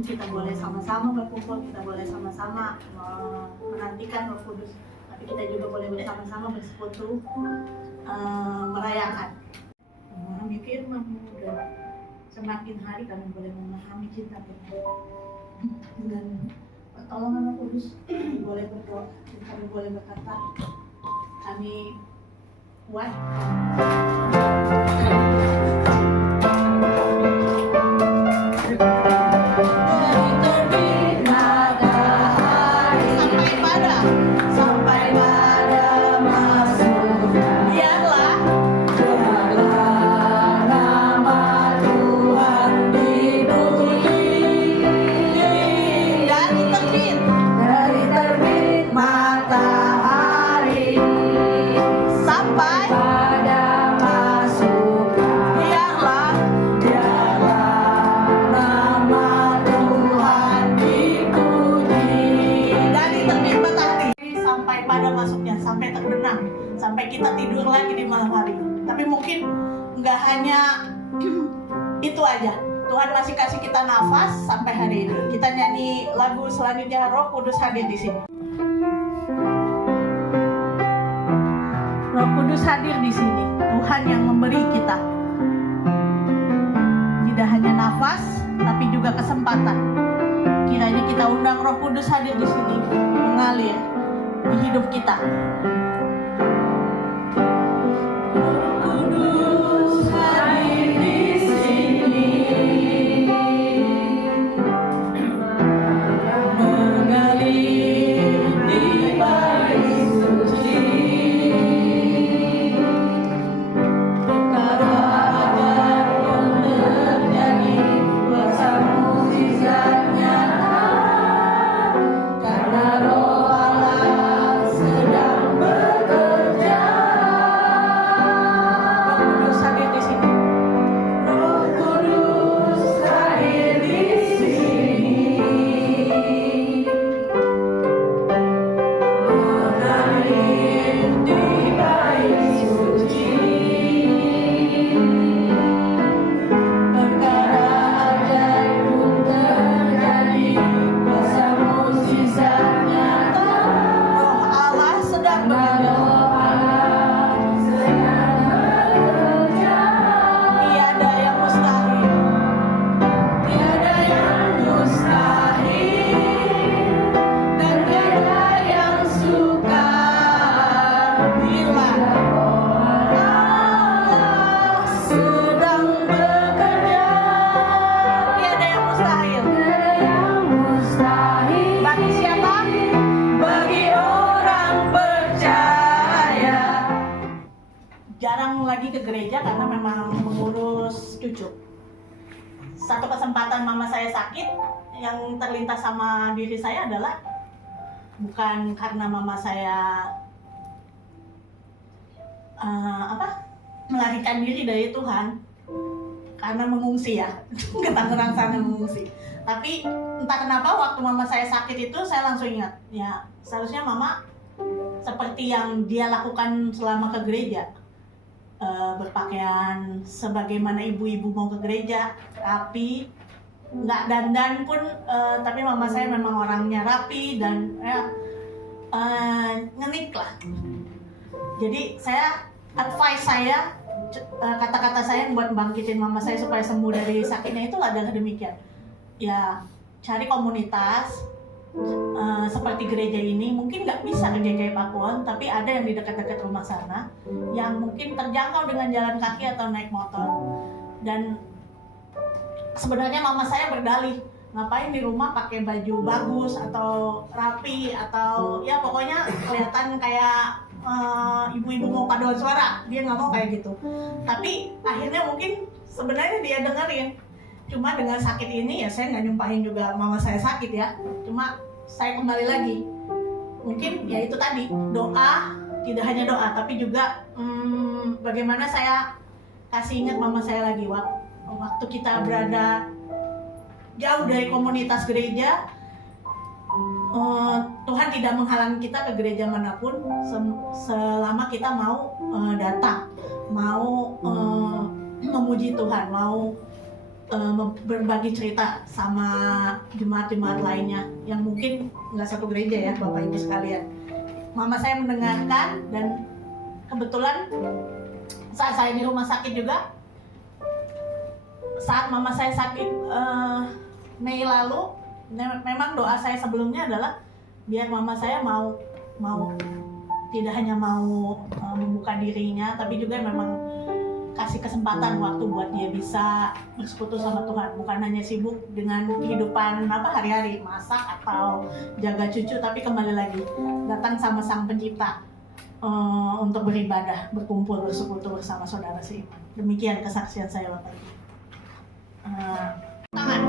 kita boleh sama-sama berkumpul, kita boleh sama-sama menantikan Roh Kudus, tapi kita juga boleh bersama-sama bersekutu merayakan. Memahami firman-Mu dan semakin hari kami boleh memahami cinta firman. Dengan pertolongan Roh Kudus kami boleh berdoa dan kami boleh berkata, kami kuat. Sampai terbenam, sampai kita tidur lagi di malam hari. Tapi mungkin nggak hanya itu aja. Tuhan masih kasih kita nafas sampai hari ini. Kita nyanyi lagu selanjutnya, Roh Kudus hadir di sini. Roh Kudus hadir di sini. Tuhan yang memberi kita tidak hanya nafas, tapi juga kesempatan. Kiranya kita undang Roh Kudus hadir di sini, mengalir di hidup kita. Roh Kudus hadir di sini, mengalir di bait suci, perkara ajar pun terjadi, kuasa mukjizat nyata, karena Roh ke gereja karena memang mengurus cucu. Satu kesempatan mama saya sakit, yang terlintas sama diri saya adalah bukan karena mama saya melarikan diri dari Tuhan karena mengungsi ya ke Tangerang sana mengungsi. Tapi entah kenapa waktu mama saya sakit itu saya langsung ingat, ya seharusnya mama seperti yang dia lakukan selama ke gereja. Berpakaian sebagaimana ibu-ibu mau ke gereja, rapi, nggak dandan pun, tapi mama saya memang orangnya rapi dan ngenik lah. Jadi advice saya, kata-kata saya yang buat bangkitin mama saya supaya sembuh dari sakitnya itu adalah demikian. Ya cari komunitas seperti gereja ini, mungkin nggak bisa ke GKI Pakuan, tapi ada yang di dekat-dekat rumah sana yang mungkin terjangkau dengan jalan kaki atau naik motor. Dan sebenarnya mama saya berdalih, ngapain di rumah pakai baju bagus atau rapi atau ya pokoknya kelihatan kayak ibu-ibu mau paduan suara, dia nggak mau kayak gitu. Tapi akhirnya mungkin sebenarnya dia dengerin. Cuma dengan sakit ini ya saya nggak nyumpahin juga mama saya sakit ya. Cuma saya kembali lagi, mungkin ya itu tadi, doa, tidak hanya doa tapi juga bagaimana saya kasih ingat mama saya lagi waktu kita berada jauh dari komunitas gereja. Tuhan tidak menghalangi kita ke gereja manapun selama kita mau datang, mau memuji Tuhan, mau berbagi cerita sama jemaat-jemaat lainnya yang mungkin nggak satu gereja ya Bapak Ibu sekalian. Mama saya mendengarkan, dan kebetulan saat saya di rumah sakit juga, saat mama saya sakit Mei lalu, memang doa saya sebelumnya adalah biar mama saya mau tidak hanya mau membuka dirinya, tapi juga memang kasih kesempatan waktu buat dia bisa bersekutu sama Tuhan, bukan hanya sibuk dengan kehidupan hari-hari, masak atau jaga cucu, tapi kembali lagi datang sama Sang Pencipta untuk beribadah, berkumpul, bersekutu bersama saudara seiman. Demikian kesaksian saya Bapak Ibu. Tangan.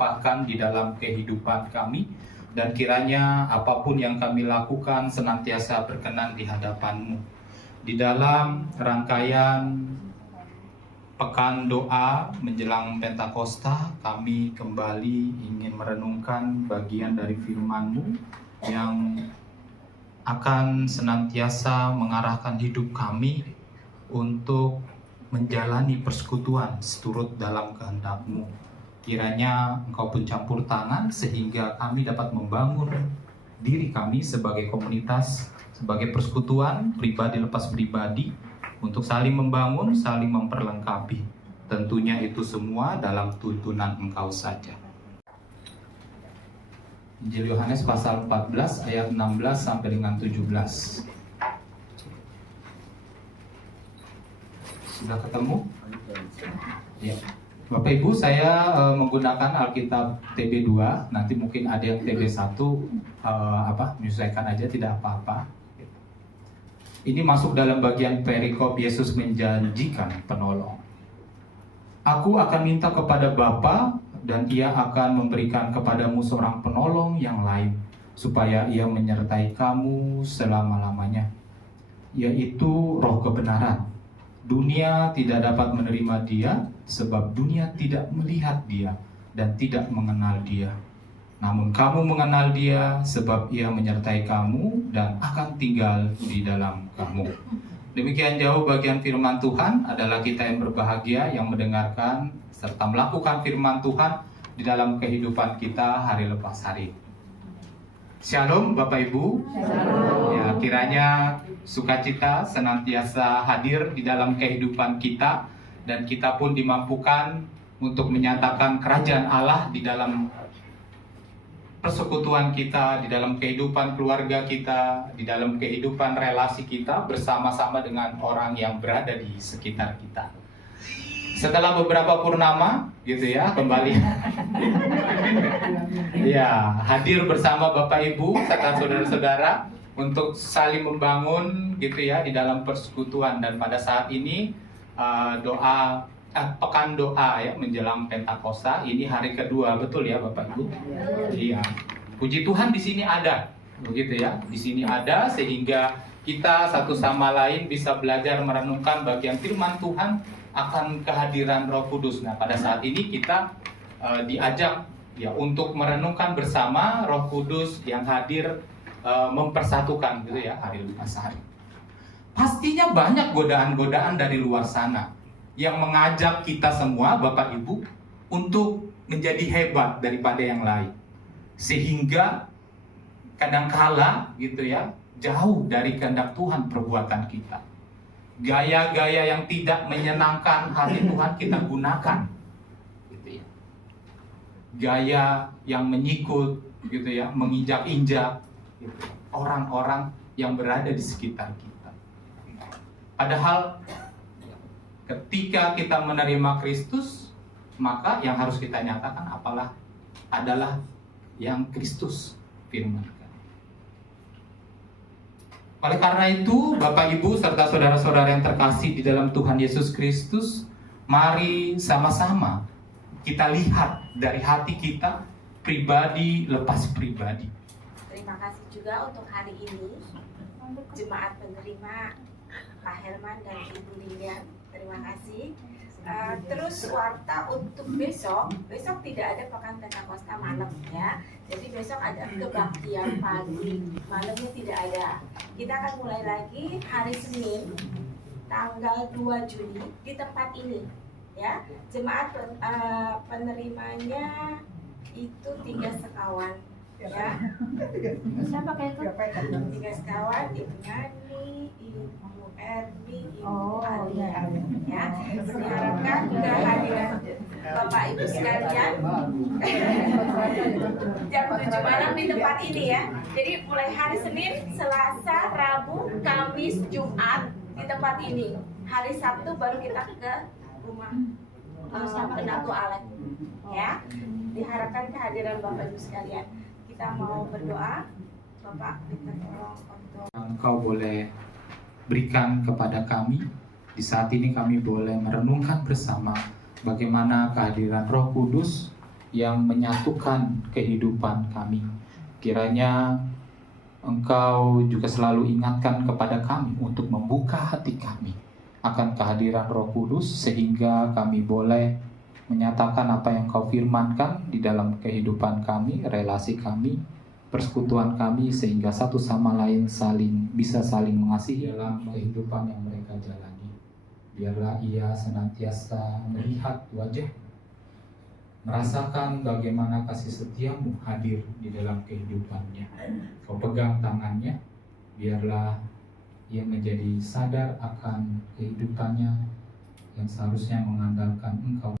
limpahkan di dalam kehidupan kami, dan kiranya apapun yang kami lakukan senantiasa berkenan di hadapan-Mu. Di dalam rangkaian Pekan Doa menjelang Pentakosta, kami kembali ingin merenungkan bagian dari firman-Mu yang akan senantiasa mengarahkan hidup kami untuk menjalani persekutuan seturut dalam kehendak-Mu. Kiranya Engkau pun campur tangan sehingga kami dapat membangun diri kami sebagai komunitas, sebagai persekutuan pribadi lepas pribadi, untuk saling membangun, saling memperlengkapi. Tentunya itu semua dalam tuntunan Engkau saja. Injil Yohanes pasal 14 ayat 16 sampai dengan 17. Sudah ketemu? Ya. Bapak Ibu, saya menggunakan Alkitab TB2. Nanti mungkin ada yang TB1 menyesuaikan aja, tidak apa-apa. Ini masuk dalam bagian perikop Yesus menjanjikan penolong. Aku akan minta kepada Bapa dan Ia akan memberikan kepadamu seorang penolong yang lain, supaya Ia menyertai kamu selama-lamanya, yaitu Roh kebenaran. Dunia tidak dapat menerima Dia, sebab dunia tidak melihat Dia dan tidak mengenal Dia. Namun kamu mengenal Dia, sebab Ia menyertai kamu dan akan tinggal di dalam kamu. Demikian jauh bagian firman Tuhan. Adalah kita yang berbahagia yang mendengarkan serta melakukan firman Tuhan di dalam kehidupan kita hari lepas hari. Shalom Bapak Ibu. Shalom. Ya, kiranya sukacita senantiasa hadir di dalam kehidupan kita, dan kita pun dimampukan untuk menyatakan kerajaan Allah di dalam persekutuan kita, di dalam kehidupan keluarga kita, di dalam kehidupan relasi kita bersama-sama dengan orang yang berada di sekitar kita. Setelah beberapa purnama, gitu ya, kembali ya, hadir bersama Bapak Ibu serta saudara-saudara untuk saling membangun, gitu ya, di dalam persekutuan. Dan pada saat ini pekan doa ya menjelang Pentakosta, ini hari kedua, betul ya Bapak Ibu? Iya. Puji Tuhan di sini ada, begitu ya. Di sini ada sehingga kita satu sama lain bisa belajar merenungkan bagian firman Tuhan akan kehadiran Roh Kudus. Nah, pada saat ini kita diajak ya untuk merenungkan bersama Roh Kudus yang hadir mempersatukan, gitu ya, hari lepas hari. Pastinya banyak godaan-godaan dari luar sana yang mengajak kita semua, Bapak Ibu, untuk menjadi hebat daripada yang lain. Sehingga kadangkala, gitu ya, jauh dari kehendak Tuhan perbuatan kita. Gaya-gaya yang tidak menyenangkan hati Tuhan kita gunakan, gitu ya. Gaya yang menyikut, gitu ya, menginjak-injak, gitu, orang-orang yang berada di sekitar kita. Padahal ketika kita menerima Kristus, maka yang harus kita nyatakan adalah yang Kristus firmankan. Oleh karena itu, Bapak Ibu serta saudara-saudara yang terkasih di dalam Tuhan Yesus Kristus, mari sama-sama kita lihat dari hati kita pribadi lepas pribadi. Terima kasih juga untuk hari ini jemaat penerima Pak Herman dan Ibu Lilian. Terima kasih. Terus warta untuk besok tidak ada pekan Pentakosta malam ya. Jadi besok ada kebaktian pagi, malamnya tidak ada. Kita akan mulai lagi hari Senin tanggal 2 Juni di tempat ini ya. Jemaat penerimanya itu 3 sekawan ya. Siapa kayak itu? 3 sekawan, Ibu Nani, Ibu Ermi, Ibu Alia ya. Diharapkan kehadiran Bapak Ibu sekalian jam 7 malam di tempat ini ya. Jadi mulai hari Senin, Selasa, Rabu, Kamis, Jumat di tempat ini. Hari Sabtu baru kita ke rumah Penatu Alek ya. Diharapkan kehadiran Bapak Ibu sekalian. Kita mau berdoa. Bapak minta tolong untuk Engkau boleh berikan kepada kami. Di saat ini kami boleh merenungkan bersama bagaimana kehadiran Roh Kudus yang menyatukan kehidupan kami. Kiranya Engkau juga selalu ingatkan kepada kami untuk membuka hati kami akan kehadiran Roh Kudus, sehingga kami boleh menyatakan apa yang Kau firmankan di dalam kehidupan kami, relasi kami, persekutuan kami, sehingga satu sama lain bisa saling mengasihi dalam kehidupan yang mereka jalani. Biarlah ia senantiasa melihat wajah, merasakan bagaimana kasih setiamu hadir di dalam kehidupannya. Kau pegang tangannya, biarlah ia menjadi sadar akan kehidupannya yang seharusnya mengandalkan Engkau.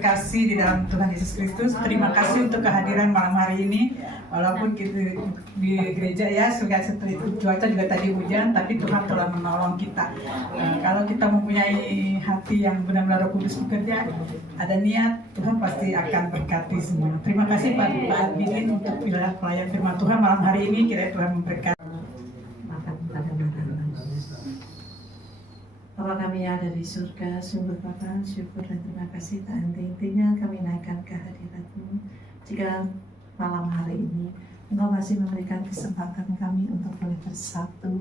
terkasih di dalam Tuhan Yesus Kristus, terima kasih untuk kehadiran malam hari ini. Walaupun kita di gereja ya, seperti itu cuaca juga tadi hujan, tapi Tuhan telah menolong kita. Kalau kita mempunyai hati yang benar-benar Roh Kudus bekerja, ada niat, Tuhan pasti akan berkati semua. Terima kasih Pak Admin untuk pelayan firman Tuhan malam hari ini. Kiranya Tuhan memberkati. Bapa kami yang ada di surga, sungguh Bapa, syukur dan terima kasih tak henti-hentinya kami naikkan kehadirat-Mu. Jika malam hari ini Engkau masih memberikan kesempatan kami untuk boleh bersatu,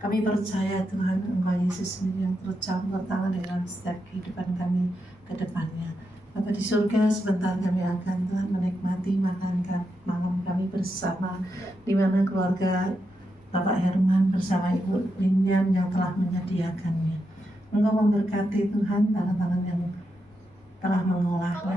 kami percaya Tuhan Engkau Yesus sendiri yang tercampur tangan dalam setiap kehidupan kami ke depannya. Bapa di surga, sebentar kami akan Tuhan menikmati makan malam kami bersama, di mana keluarga Bapak Herman bersama Ibu Linian yang telah menyediakannya. Engkau memberkati Tuhan tangan-tangan yang telah mengolahnya.